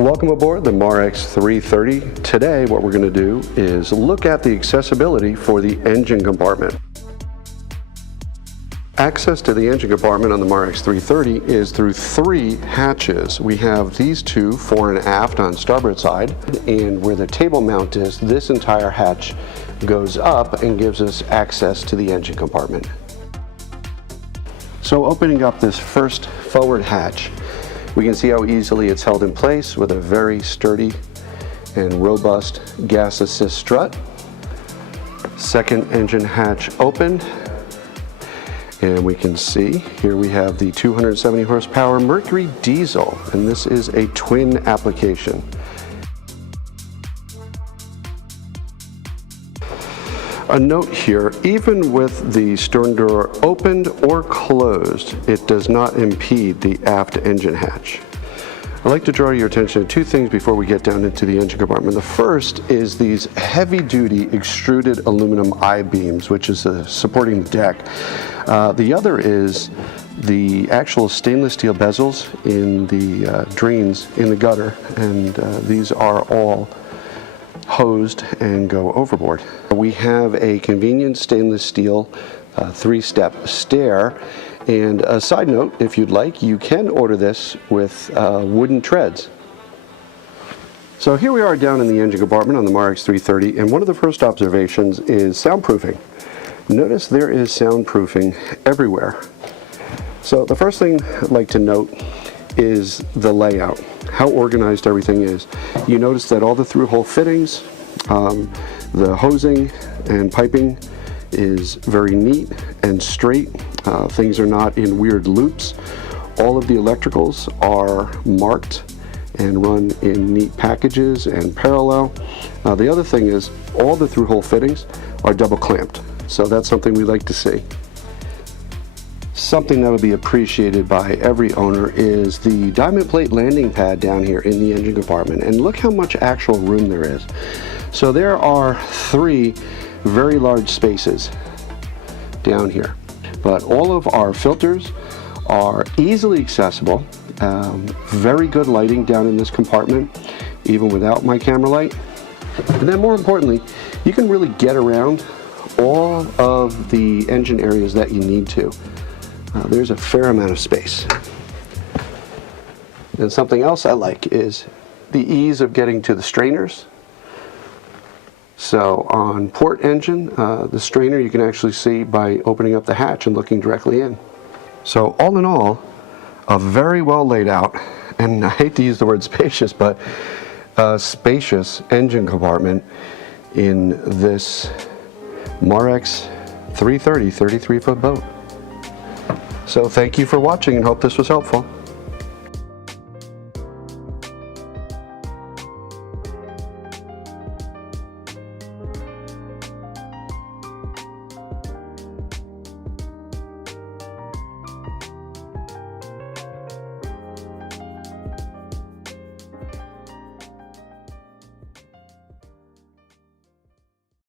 Welcome aboard the Marex 330. Today what we're going to do is look at the accessibility for the engine compartment. Access to the engine compartment on the Marex 330 is through three hatches. We have these two, fore and aft on starboard side, and where the table mount is, this entire hatch goes up and gives us access to the engine compartment. So opening up this first forward hatch, we can see how easily it's held in place with a very sturdy and robust gas assist strut. Second engine hatch opened, and we can see here we have the 270 horsepower Mercury diesel, and this is a twin application. A note here, even with the stern door opened or closed, it does not impede the aft engine hatch. I'd like to draw your attention to two things before we get down into the engine compartment. The first is these heavy-duty extruded aluminum I-beams, which is supporting the deck. The other is the actual stainless steel bezels in the drains in the gutter, and these are all hosed and go overboard. We have a convenient stainless steel three-step stair, and a side note, if you'd like, you can order this with wooden treads. So here we are down in the engine compartment on the Marex 330, and one of the first observations is soundproofing. Notice there is soundproofing everywhere. So the first thing I'd like to note is the layout, how organized everything is. You notice that all the through-hole fittings, the hosing and piping is very neat and straight. Things are not in weird loops. All of the electricals are marked and run in neat packages and parallel. The other thing is all the through-hole fittings are double clamped, so that's something we like to see. Something that would be appreciated by every owner is the diamond plate landing pad down here in the engine compartment, and look how much actual room there is. So there are three very large spaces down here, but all of our filters are easily accessible. Very good lighting down in this compartment, even without my camera light. And then more importantly, you can really get around all of the engine areas that you need to. There's a fair amount of space. And something else I like is the ease of getting to the strainers. So on port engine, the strainer you can actually see by opening up the hatch and looking directly in. So all in all, a very well laid out, and I hate to use the word spacious, but a spacious engine compartment in this Marex 330 33-foot boat. So thank you for watching and hope this was helpful.